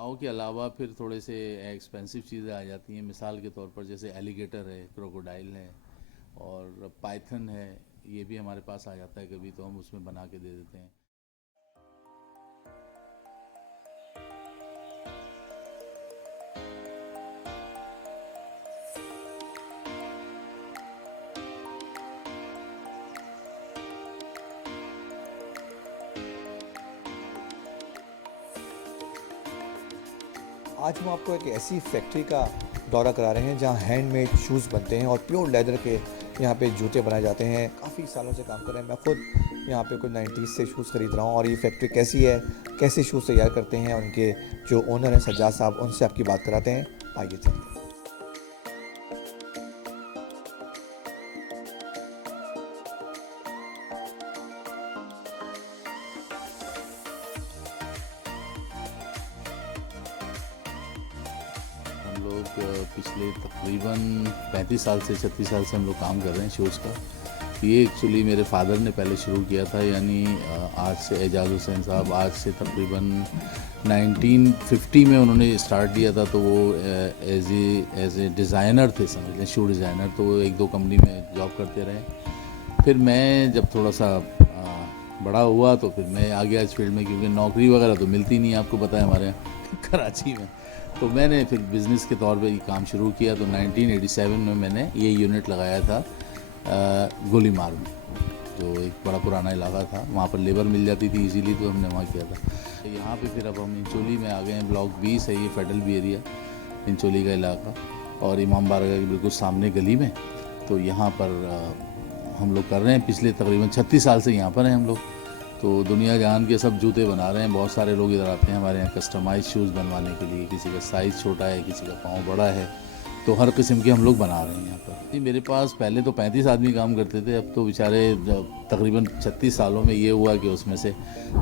काऊ के अलावा फिर थोड़े से एक्सपेंसिव चीज़ें आ जाती हैं। मिसाल के तौर पर जैसे एलिगेटर है, क्रोकोडाइल है और पाइथन है। ये भी हमारे पास आ जाता है कभी, तो हम उसमें बना के दे देते हैं। आज हम आपको एक ऐसी फैक्ट्री का दौरा करा रहे हैं जहां हैंडमेड शूज़ बनते हैं और प्योर लेदर के यहाँ पे जूते बनाए जाते हैं। काफ़ी सालों से काम कर रहे हैं। मैं खुद यहाँ पे कुछ 90s से शूज़ ख़रीद रहा हूँ और ये फैक्ट्री कैसी है, कैसे शूज़ तैयार करते हैं, और उनके जो ओनर हैं सज्जाद साहब, उनसे आपकी बात कराते हैं। आइए चलते हैं। हम लोग पिछले तकरीबन 35 साल से 36 साल से हम लोग काम कर रहे हैं शूज़ का। ये एक्चुअली मेरे फादर ने पहले शुरू किया था, यानी आज से एजाज़ हुसैन साहब आज से तकरीबन 1950 में उन्होंने स्टार्ट किया था। तो वो एज ए डिज़ाइनर थे, समझ लें शू डिज़ाइनर। तो वो एक दो कंपनी में जॉब करते रहे। फिर मैं जब थोड़ा सा बड़ा हुआ तो फिर मैं आ गया इस फील्ड में, क्योंकि नौकरी वगैरह तो मिलती नहीं है, आपको पता है हमारे यहाँ कराची में। तो मैंने फिर बिज़नेस के तौर पे ये काम शुरू किया। तो 1987 में मैंने ये यूनिट लगाया था गोलीमार में, जो एक बड़ा पुराना इलाका था। वहाँ पर लेबर मिल जाती थी इजीली, तो हमने वहाँ किया था। यहाँ पे फिर अब हम इंचोली में आ गए हैं। ब्लॉक 20 है ये, फेडरल बी एरिया, इंचोली का इलाका, और इमाम बारगाह के बिल्कुल सामने गली में। तो यहाँ पर हम लोग कर रहे हैं। पिछले तकरीबन 36 साल से यहाँ पर हैं हम लोग। तो दुनिया जहान के सब जूते बना रहे हैं। बहुत सारे लोग इधर आते हैं हमारे यहाँ कस्टमाइज शूज़ बनवाने के लिए। किसी का साइज़ छोटा है, किसी का पाँव बड़ा है, तो हर किस्म के हम लोग बना रहे हैं यहाँ पर। जी, मेरे पास पहले तो 35 आदमी काम करते थे। अब तो बेचारे तकरीबन 36 सालों में ये हुआ कि उसमें से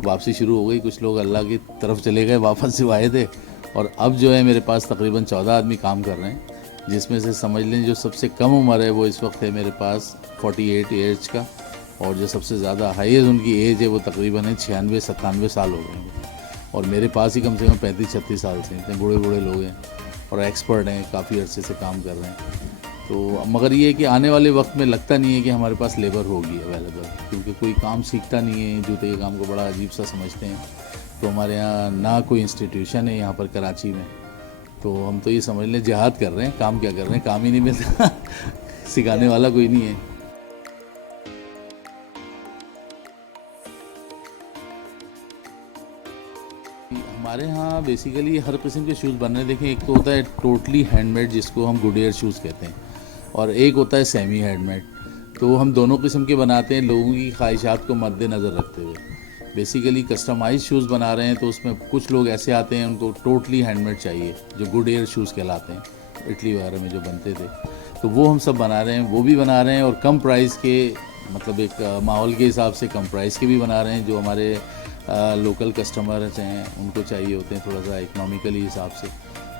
वापसी शुरू हो गई। कुछ लोग अल्लाह की तरफ चले गए, वापस से आए थे। और अब जो है मेरे पास तकरीबन 14 आदमी काम कर रहे हैं, जिसमें से समझ लें जो सबसे कम उम्र है वो इस वक्त है मेरे पास 48 एज का, और जो सबसे ज़्यादा हाईएस्ट उनकी एज है वो तकरीबन है 96-97 साल हो गए हैं। और मेरे पास ही कम से कम 35-36 साल से, इतने बूढ़े बूढ़े लोग हैं और एक्सपर्ट हैं, काफ़ी अरसे से काम कर रहे हैं। तो मगर ये है कि आने वाले वक्त में लगता नहीं है कि हमारे पास लेबर होगी अवेलेबल, क्योंकि कोई काम सीखता नहीं है। जूते के काम को बड़ा अजीब सा समझते हैं। तो हमारे यहाँ ना कोई इंस्टीट्यूशन है यहाँ पर कराची में। तो हम तो ये समझ लें जिहाद कर रहे हैं। काम क्या कर रहे हैं, काम ही नहीं मिलता सिखाने वाला कोई नहीं है। हमारे यहाँ बेसिकली हर किस्म के शूज़ बन रहे हैं। देखें, एक तो होता है टोटली हैंडमेड, जिसको हम गुडियर शूज़ कहते हैं, और एक होता है सेमी हैंडमेड। तो हम दोनों किस्म के बनाते हैं, लोगों की ख्वाहिशात को मद्देनज़र रखते हुए। बेसिकली कस्टमाइज शूज़ बना रहे हैं, तो उसमें कुछ लोग ऐसे आते हैं उनको टोटली हैंडमेड चाहिए, जो गुडियर शूज़ कहलाते हैं, इटली वगैरह में जो बनते थे। तो वो हम सब बना रहे हैं, वो भी बना रहे हैं। और कम प्राइस के, मतलब एक माहौल के हिसाब से कम प्राइस के भी बना रहे हैं। जो हमारे लोकल कस्टमर्स हैं उनको चाहिए होते हैं थोड़ा सा इकोनॉमिकली हिसाब से।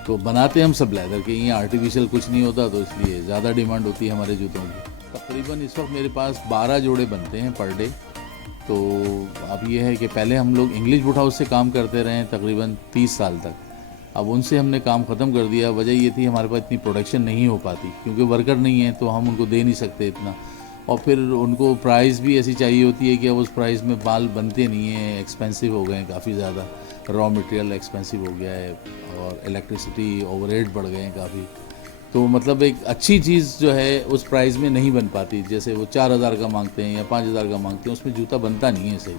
तो बनाते हम सब लेदर के, यहाँ आर्टिफिशियल कुछ नहीं होता, तो इसलिए ज़्यादा डिमांड होती है हमारे जूतों की। तकरीबन इस वक्त मेरे पास 12 जोड़े बनते हैं पर डे। तो अब ये है कि पहले हम लोग इंग्लिश बूट हाउस से काम करते रहे हैं तकरीबन 30 साल तक। अब उनसे हमने काम ख़त्म कर दिया। वजह ये थी हमारे पास इतनी प्रोडक्शन नहीं हो पाती, क्योंकि वर्कर नहीं है, तो हम उनको दे नहीं सकते इतना। और फिर उनको प्राइस भी ऐसी चाहिए होती है कि अब उस प्राइस में बाल बनते नहीं हैं, एक्सपेंसिव हो गए हैं काफ़ी ज़्यादा। रॉ मटेरियल एक्सपेंसिव हो गया है और इलेक्ट्रिसिटी ओवरहेड बढ़ गए हैं काफ़ी। तो मतलब एक अच्छी चीज़ जो है उस प्राइस में नहीं बन पाती। जैसे वो 4000 का मांगते हैं या 5000 का मांगते हैं, उसमें जूता बनता नहीं है सही।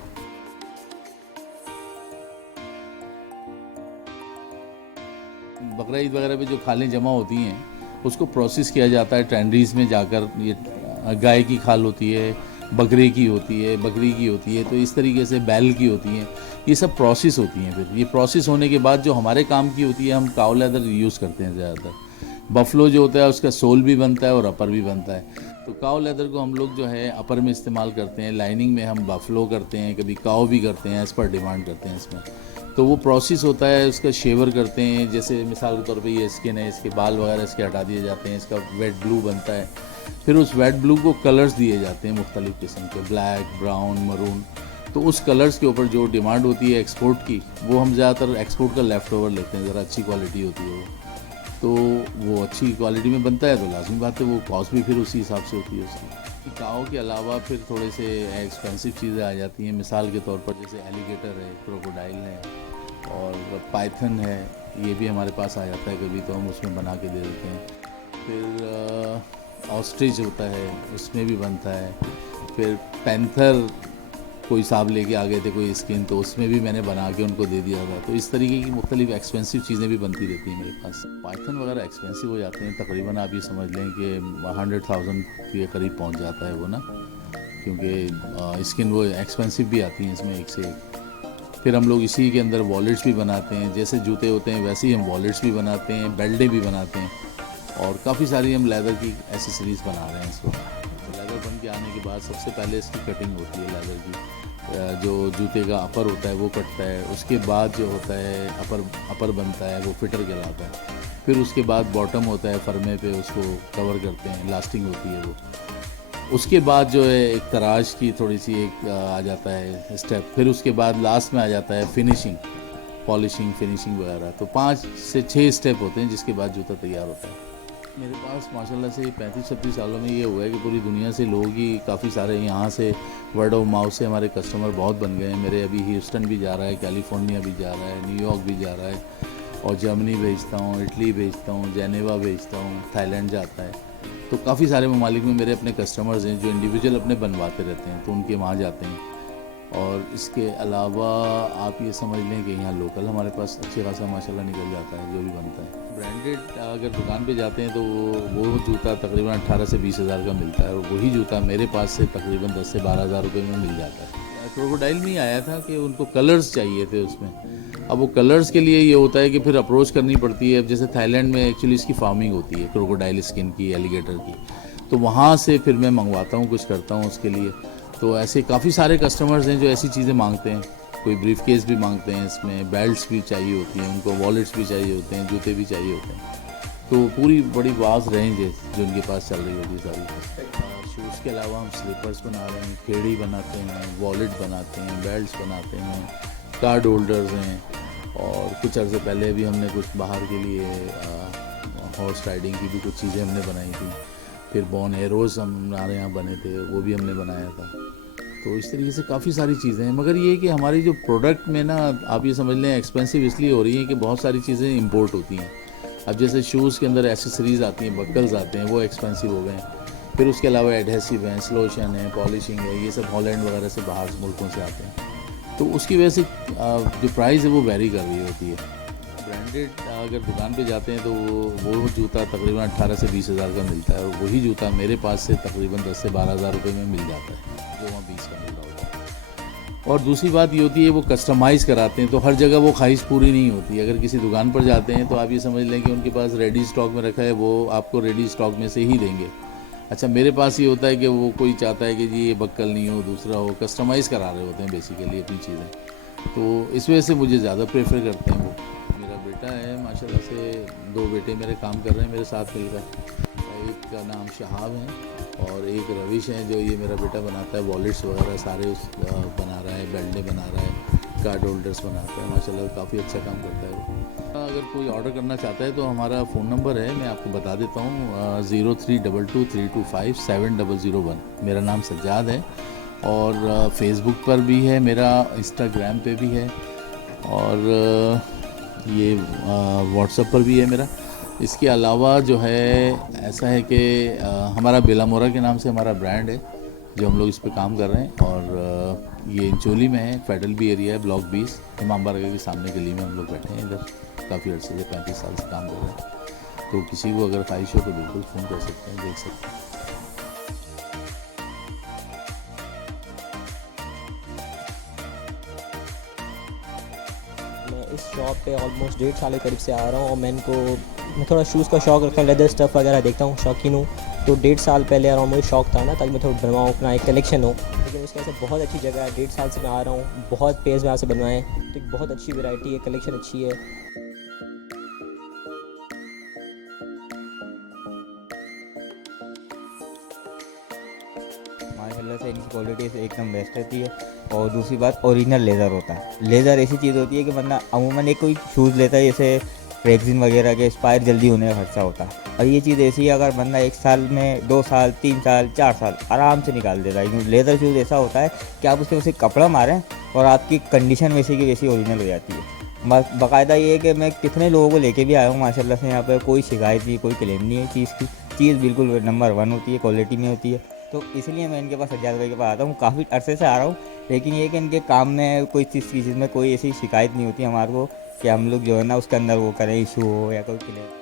बकरा ईद वगैरह पे जो खालें जमा होती हैं, उसको प्रोसेस किया जाता है टैंडरीज में जाकर। ये गाय की खाल होती है, बकरे की होती है, बकरी की होती है, तो इस तरीके से बैल की होती हैं। ये सब प्रोसेस होती हैं। फिर ये प्रोसेस होने के बाद जो हमारे काम की होती है, हम काऊ लेदर यूज़ करते हैं ज़्यादातर। बफलो जो होता है उसका सोल भी बनता है और अपर भी बनता है। तो काऊ लेदर को हम लोग जो है अपर में इस्तेमाल करते हैं, लाइनिंग में हम बफलो करते हैं, कभी काऊ भी करते हैं, इस पर डिमांड करते हैं इसमें। तो वो प्रोसेस होता है, उसका शेवर करते हैं। जैसे मिसाल के तौर पे ये स्किन है, इसके बाल वगैरह इसके हटा दिए जाते हैं, इसका वेट ब्लू बनता है। फिर उस वेट ब्लू को कलर्स दिए जाते हैं मुख्तलिफ़ किस्म के, ब्लैक, ब्राउन, मरून। तो उस कलर्स के ऊपर जो डिमांड होती है एक्सपोर्ट की, वो हम ज़्यादातर एक्सपोर्ट का लेफ़्ट ओवर लेते हैं, ज़रा अच्छी क्वालिटी होती है वो। तो वो अच्छी क्वालिटी में बनता है तो लाजमी बात है वो कॉस्ट भी फिर उसी हिसाब से होती है उसकी। काओ के अलावा फिर थोड़े से एक्सपेंसिव चीज़ें आ जाती हैं, मिसाल के तौर पर जैसे एलिगेटर है, क्रोकोडाइल है और पाइथन है, ये भी हमारे पास आ जाता है कभी, तो हम उसमें बना के दे देते हैं। फिर ऑस्ट्रिच होता है, उसमें भी बनता है। फिर पैंथर कोई साहब लेके आ गए थे कोई स्किन, तो उसमें भी मैंने बना के उनको दे दिया था। तो इस तरीके की मुख्तलिफ एक्सपेंसिव चीज़ें भी बनती रहती हैं मेरे पास। पाइथन वगैरह एक्सपेंसिव हो जाते हैं, तकरीबन आप ये समझ लें कि 100,000 के करीब पहुंच जाता है वो ना, क्योंकि स्किन वो एक्सपेंसिव भी आती हैं इसमें एक से एक। फिर हम लोग इसी के अंदर वॉलेट्स भी बनाते हैं, जैसे जूते होते हैं वैसे ही हम वॉलेट्स भी बनाते हैं, बेल्टें भी बनाते हैं और काफ़ी सारी हम लेदर की एसेसरीज़ बना रहे हैं इस वक्त। लेदर बन के आने के बाद सबसे पहले इसकी कटिंग होती है लेदर की, जो जूते का अपर होता है वो कटता है, उसके बाद जो होता है अपर बनता है वो फिटर कहलाता है। फिर उसके बाद बॉटम होता है, फरमे पे उसको कवर करते हैं, लास्टिंग होती है वो। उसके बाद जो है एक तराश की थोड़ी सी एक आ जाता है स्टेप, फिर उसके बाद लास्ट में आ जाता है फिनिशिंग, पॉलिशिंग, फिनिशिंग वगैरह। तो 5 से 6 स्टेप होते हैं जिसके बाद जूता तैयार होता है। मेरे पास माशाल्लाह से 35-36 सालों में ये हुआ है कि पूरी दुनिया से लोग ही काफ़ी सारे यहाँ से वर्ड ऑफ माउथ से हमारे कस्टमर बहुत बन गए हैं। मेरे अभी ह्यूस्टन भी जा रहा है, कैलिफोर्निया भी जा रहा है, न्यूयॉर्क भी जा रहा है और जर्मनी भेजता हूँ, इटली भेजता हूँ, जेनेवा भेजता हूँ, थाईलैंड जाता है। तो काफ़ी सारे ममालिक में मेरे अपने कस्टमर्स हैं जो इंडिविजुअल अपने बनवाते रहते हैं, तो उनके वहाँ जाते हैं। और इसके अलावा आप ये समझ लें कि यहाँ लोकल हमारे पास अच्छे खासा माशाल्लाह निकल जाता है जो भी बनता है। ब्रांडेड अगर दुकान पे जाते हैं तो वो जूता तकरीबन 18 से 20 हज़ार का मिलता है और वही जूता मेरे पास से तकरीबन 10 से 12 हज़ार रुपये में मिल जाता है। क्रोकोडाइल में आया था कि उनको कलर्स चाहिए थे उसमें। अब वो कलर्स के लिए ये होता है कि फिर अप्रोच करनी पड़ती है। अब जैसे थाईलैंड में एक्चुअली इसकी फार्मिंग होती है क्रोकोडाइल स्किन की, एलिगेटर की, तो वहाँ से फिर मैं मंगवाता हूँ, कुछ करता हूँ उसके लिए। तो ऐसे काफ़ी सारे कस्टमर्स हैं जो ऐसी चीज़ें मांगते हैं। कोई ब्रीफ केस भी मांगते हैं, इसमें बेल्ट्स भी चाहिए होती हैं उनको, वॉलेट्स भी चाहिए होते हैं, जूते भी चाहिए होते हैं। तो पूरी बड़ी वास्ट रेंज है जो उनके पास चल रही होती है सारी। शूज़ के अलावा हम स्लीपर्स बना रहे हैं, खेड़ी बनाते हैं, वॉलेट बनाते हैं, बेल्ट्स बनाते हैं, कार्ड होल्डर्स हैं और कुछ अर्से पहले भी हमने कुछ बाहर के लिए हॉर्स राइडिंग की भी कुछ चीज़ें हमने बनाई थी। फिर बॉन एरोज़ हमारे यहाँ बने थे, वो भी हमने बनाया था। तो इस तरीके से काफ़ी सारी चीज़ें हैं, मगर ये कि हमारी जो प्रोडक्ट में ना आप ये समझ लें एक्सपेंसिव इसलिए हो रही हैं कि बहुत सारी चीज़ें इंपोर्ट होती हैं। अब जैसे शूज़ के अंदर एसेसरीज़ आती हैं, बक्कल्स आते हैं, वो एक्सपेंसिव हो गए हैं। फिर उसके अलावा एडहेसिव हैं, स्लोशन है, पॉलिशिंग है, ये सब हॉलैंड वगैरह से बाहर मुल्कों से आते हैं। तो उसकी वजह से जो प्राइस है वो वेरी कर रही होती है। ब्रांडेड अगर दुकान पे जाते हैं तो वो जूता तकरीबन 18 से 20 हज़ार का मिलता है और वही जूता मेरे पास से तकरीबन 10 से 12 हज़ार रुपये में मिल जाता है, जो वहाँ 20 का मिल रहा होता है। और दूसरी बात ये होती है वो कस्टमाइज़ कराते हैं, तो हर जगह वो ख्वाहिश पूरी नहीं होती। अगर किसी दुकान पर जाते हैं तो आप ये समझ लें कि उनके पास रेडी स्टॉक में रखा है, वो आपको रेडी स्टॉक में से ही देंगे। अच्छा, मेरे पास ये होता है कि वो कोई चाहता है कि जी ये बक्कल नहीं हो, दूसरा हो, कस्टमाइज़ करा रहे होते हैं बेसिकली अपनी चीज़ें। तो इस वजह से मुझे ज़्यादा प्रेफर करते हैं वो। मेरा बेटा है माशाल्लाह से, 2 बेटे मेरे काम कर रहे हैं मेरे साथ मिलकर। एक का नाम शहाब है और एक रविश है, जो ये मेरा बेटा बनाता है वॉलेट्स वगैरह सारे बना रहा है, बेल्टें बना रहा है, कार्ड होल्डर्स बनाता है। माशाल्लाह काफ़ी अच्छा काम करता है वो। अगर कोई ऑर्डर करना चाहता है तो हमारा फ़ोन नंबर है, मैं आपको बता देता हूँ, 0322325701। मेरा नाम सज्जाद है और फेसबुक पर भी है मेरा, इंस्टाग्राम पे भी है और ये व्हाट्सएप पर भी है मेरा। इसके अलावा जो है ऐसा है कि हमारा बेलामोरा के नाम से हमारा ब्रांड है जो हम लोग इस पे काम कर रहे हैं और ये इंचोली में है, फेडरल बी एरिया है, ब्लॉक 20, इमाम बारगाह के सामने गली में हम लोग बैठे हैं इधर। काफ़ी अर्से से 35 साल से काम कर रहे हैं। तो किसी को अगर ख्वाहिश हो तो बिल्कुल फ़ोन कर सकते हैं, देख सकते हैं। मैं इस शॉप पे ऑलमोस्ट 1.5 साल के करीब से आ रहा हूँ और मैं थोड़ा शूज़ का शौक़ रखता हूँ, लेदर स्टफ़ वगैरह देखता हूँ, शौकीन हूँ। तो 1.5 साल पहले आ रहा हूँ, मुझे शौक़ था ना ताकि मैं थोड़ा बनवाऊँ, अपना एक कलेक्शन हो। लेकिन उसकी वजह से बहुत अच्छी जगह है, 1.5 साल से मैं आ रहा हूँ, बहुत पेज में यहाँ से बनवाएँ, तो एक बहुत अच्छी वैरायटी है, कलेक्शन अच्छी है। My माशाल्लाह से इनकी क्वालिटी से एकदम बेस्ट रहती है। और दूसरी बात ओरिजिनल लेज़र होता है। लेज़र ऐसी चीज़ होती है कि बंदा अमूमन एक कोई शूज़ लेता है जैसे रेक्सिन वगैरह के एक्सपायर जल्दी होने का खर्चा होता है, और ये चीज़ ऐसी है अगर बंदा 1 साल में 2 साल 3 साल 4 साल आराम से निकाल देता है। क्योंकि लेदर शूज़ ऐसा होता है कि आप उसके वैसे कपड़ा मारें और आपकी कंडीशन वैसी की वैसी ओरिजिनल हो जाती है। बाकायदा ये है कि मैं कितने लोगों को लेके भी आया हूँ माशाल्लाह से, यहाँ पर कोई शिकायत नहीं, कोई क्लेम नहीं है चीज़ की। चीज़ बिल्कुल नंबर 1 होती है, क्वालिटी में होती है। तो इसलिए मैं इनके पास सज्जाद भाई के पास आता हूँ, काफ़ी अरसे से आ रहा हूँ। लेकिन ये कि इनके काम में कोई चीज़ में कोई ऐसी शिकायत नहीं होती हमारे को कि हम लोग जो है ना उसके अंदर वो करें इशू हो या कोई क्लेम।